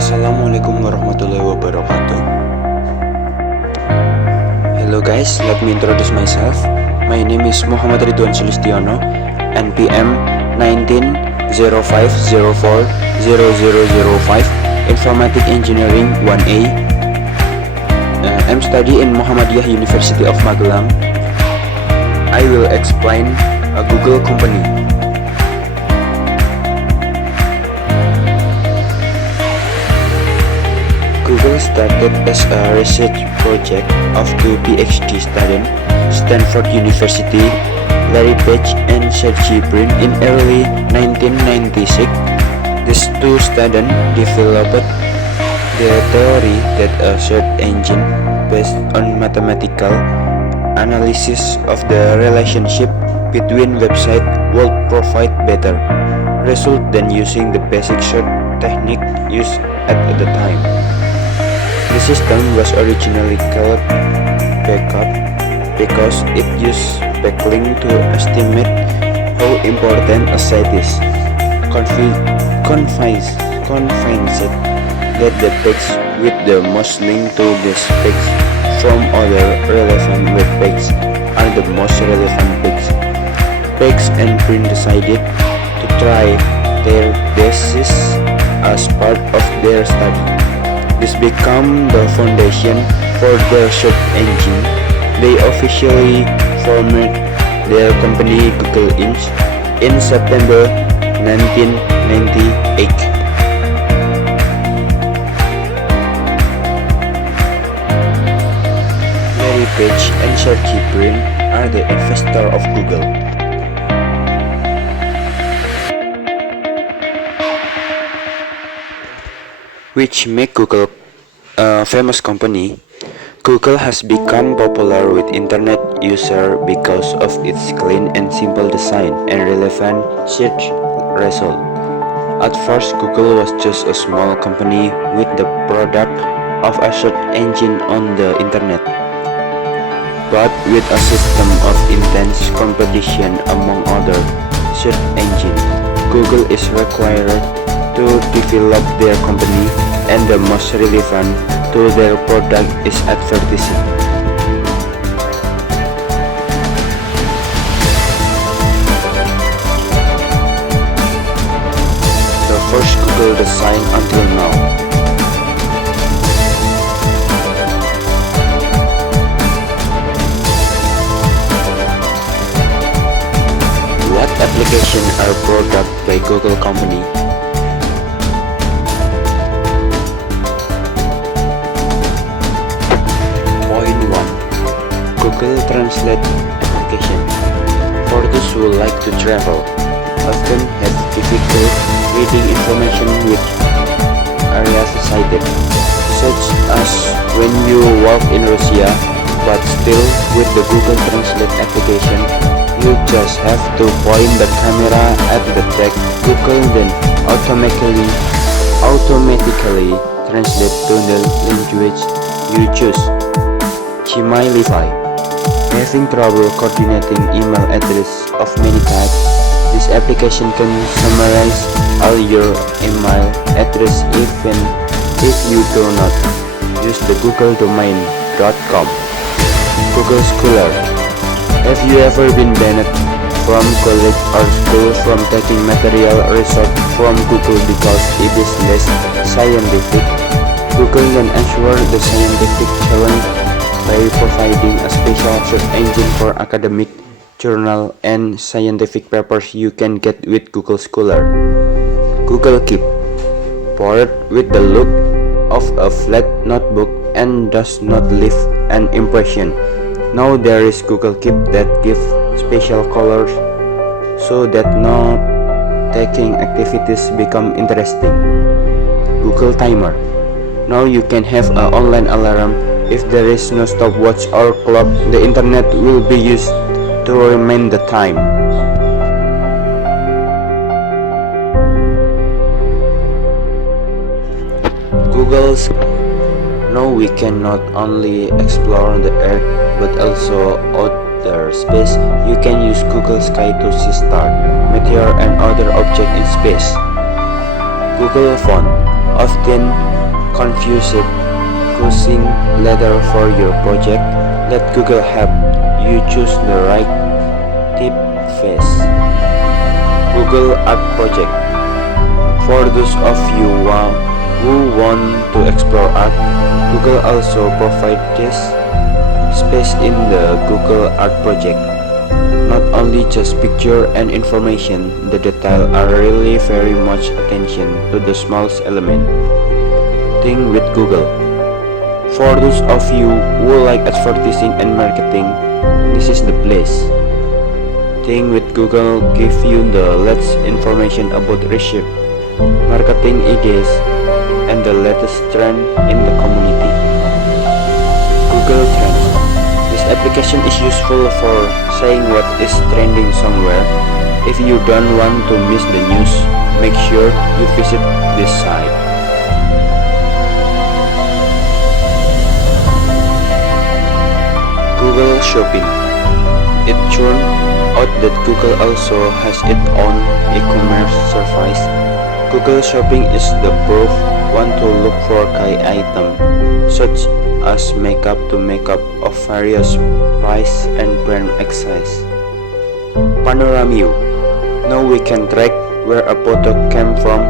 Assalamualaikum warahmatullahi wabarakatuh. Hello guys, let me introduce myself. My name is Muhammad Ridwan Sulistiono, NPM 1905040005, Informatic Engineering 1A. I'm studying in Muhammadiyah University of Magelang. I will explain a Google company. Google started as a research project of two PhD students, Stanford University, Larry Page and Sergey Brin, in early 1996. These two students developed the theory that a search engine based on mathematical analysis of the relationship between websites would provide better results than using the basic search technique used at the time. The system was originally called backup because it used backlink to estimate how important a site is. Confines that the page with the most link to this page from other relevant web pages are the most relevant pages. Page and Brin decided to try their thesis as part of their study. This became the foundation for their search engine. They officially formed their company Google Inc. in September 1998. Larry Page and Sergey Brin are the investors of Google. Which make Google a famous company. Google has become popular with internet users because of its clean and simple design and relevant search results. At first, Google was just a small company with the product of a search engine on the internet. But with a system of intense competition among other search engines, Google is required to develop their company, and the most relevant to their product is advertising. The first Google design until now. What applications are produced by Google company? Google Translate application. For those who like to travel, often have difficulty reading information with areas cited, such as when you walk in Russia, but still with the Google Translate application, you just have to point the camera at the text. Google then automatically translate to the language you choose. Gmailify. Having trouble coordinating email address of many types, this application can summarize all your email address even if you do not use the Google domain.com. Google Scholar. Have you ever been banned from college or school from taking material research from Google because it is less scientific? Google can answer the scientific challenge by providing a special search engine for academic journal and scientific papers you can get with Google Scholar. Google Keep. Board with the look of a flat notebook and does not leave an impression. Now there is Google Keep that gives special colors so that note-taking activities become interesting. Google Timer. Now you can have an online alarm. If there is no stopwatch or clock, the internet will be used to remind the time. Google's. Now we can not only explore the Earth but also outer space. You can use Google Sky to see stars, meteor and other objects in space. Google font, often confused choosing letter for your project. Let Google help you choose the right typeface. Google Art Project. For those of you who want to explore art, Google also provides space in the Google Art Project. Not only just picture and information, the details are really very much attention to the smallest element. Think with Google. For those of you who like advertising and marketing, this is the place. Think with Google gives you the latest information about research, marketing ideas, and the latest trend in the community. Google Trends. This application is useful for saying what is trending somewhere. If you don't want to miss the news, make sure you visit this site. Google Shopping. It turned out that Google also has its own e-commerce service. Google Shopping is the perfect one to look for key items, such as makeup of various price and brand access. Panorama View. Now we can track where a photo came from,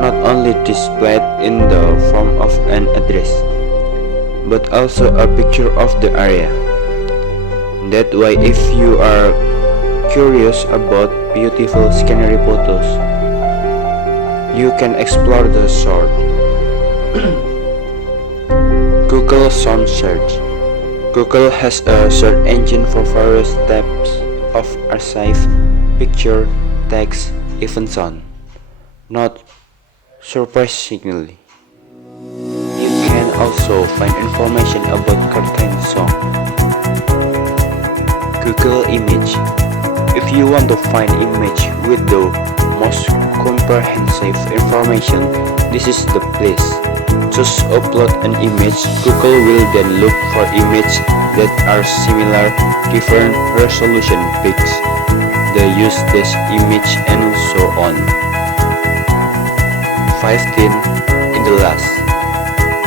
not only displayed in the form of an address, but also a picture of the area. That way, if you are curious about beautiful scenery photos, you can explore the sort. Google Sound Search. Google has a search engine for various types of archive, picture, text, even sound. Not surprisingly, you can also find information about certain songs. Google Image. If you want to find image with the most comprehensive information, this is the place. Just upload an image. Google will then look for images that are similar, different resolution pics. They use this image and so on. 15. In the last.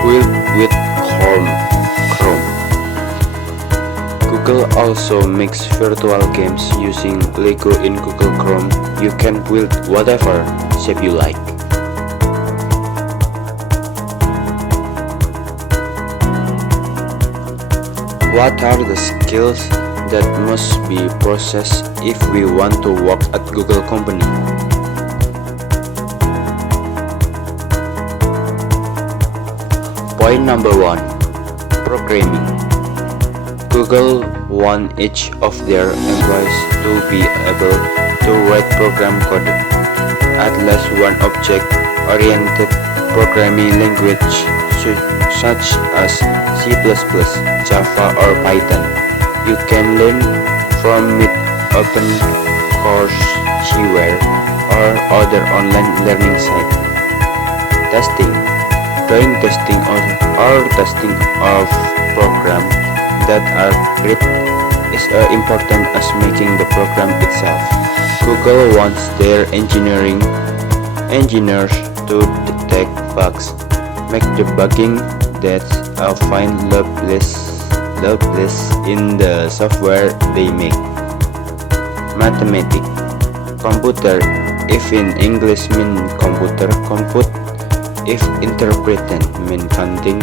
Build with Chrome. Google also makes virtual games using Lego in Google Chrome. You can build whatever shape you like. What are the skills that must be possessed if we want to work at Google company? Point number 1. Programming. Google wants each of their employees to be able to write program code, at least one object-oriented programming language such as C++, Java, or Python. You can learn from it open courseware or other online learning sites. Testing. Doing testing or testing of programs that are written is as important as making the program itself. Google wants their engineers to detect bugs, make debugging that's find loveless in the software they make. Mathematics. Computer, if in English mean computer, compute. If interpreted mean counting,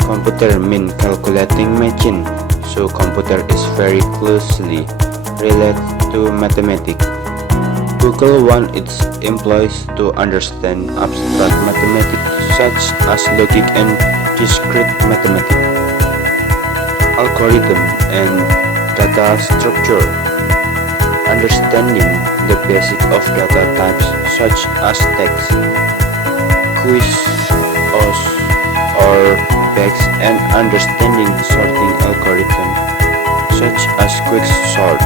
computer mean calculating machine. So computer is very closely related to mathematics. Google wants its employees to understand abstract mathematics such as logic and discrete mathematics, algorithm and data structure, understanding the basic of data types such as text, quiz, or text, and understanding sorting algorithm such as quick sort,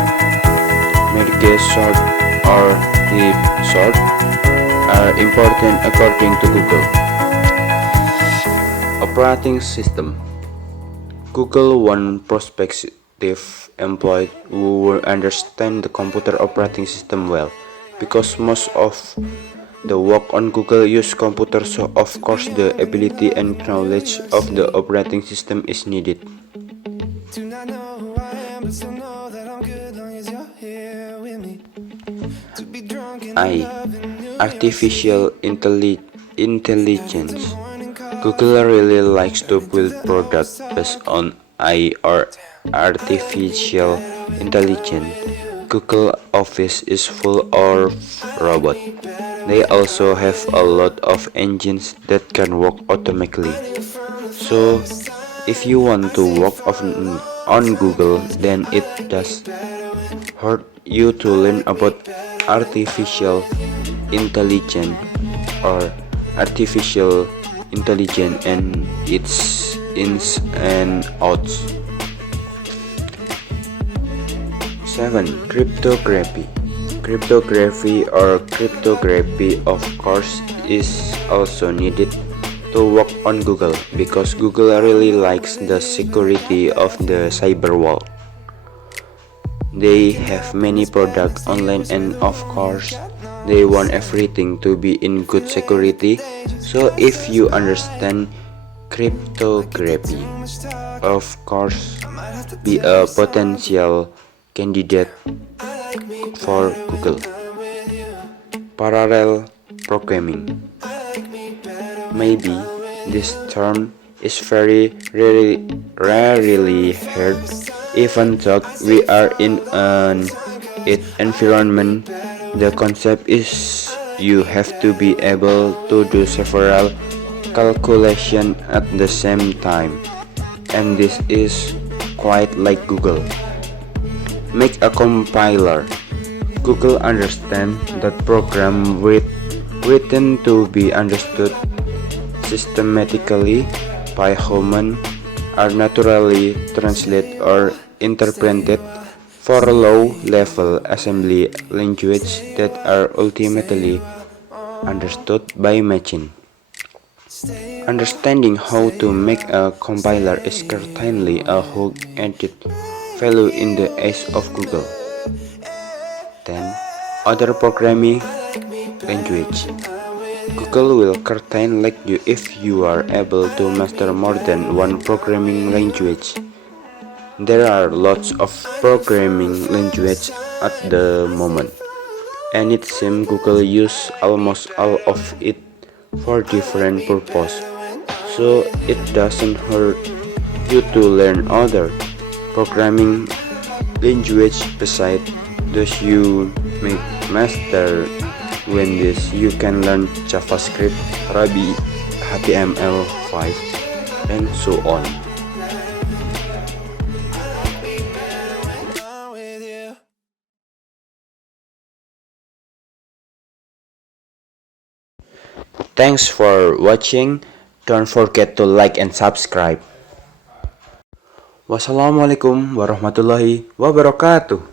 merge sort, or heap sort are important according to Google. Operating system. Google wants prospective employees who will understand the computer operating system well, because most of The work on Google use computers, so of course the ability and knowledge of the operating system is needed. I. Artificial intelligence. Google really likes to build products based on AI or artificial intelligence. Google Office is full of robots. They also have a lot of engines that can work automatically. So, if you want to work on Google, then it does hurt you to learn about artificial intelligence or artificial intelligence and its ins and outs. 7. Cryptography. Cryptography of course is also needed to work on Google because Google really likes the security of the cyber world. They have many products online and of course they want everything to be in good security. So if you understand cryptography, of course be a potential candidate for Google. Parallel programming. Maybe this term is very rarely heard, even though we are in an environment. The concept is you have to be able to do several calculations at the same time, and this is quite like Google. Make a compiler. Google understands that program written to be understood systematically by humans are naturally translated or interpreted for low-level assembly language that are ultimately understood by machine. Understanding how to make a compiler is certainly a high added value in the age of Google. 10. Other programming language. Google will certainly like you if you are able to master more than one programming language. There are lots of programming languages at the moment, and it seems Google uses almost all of it for different purposes. So it doesn't hurt you to learn other programming language besides those you may master. When this, you can learn JavaScript, Ruby, HTML5, and so on. Thanks for watching. Don't forget to like and subscribe. Wassalamualaikum warahmatullahi wabarakatuh.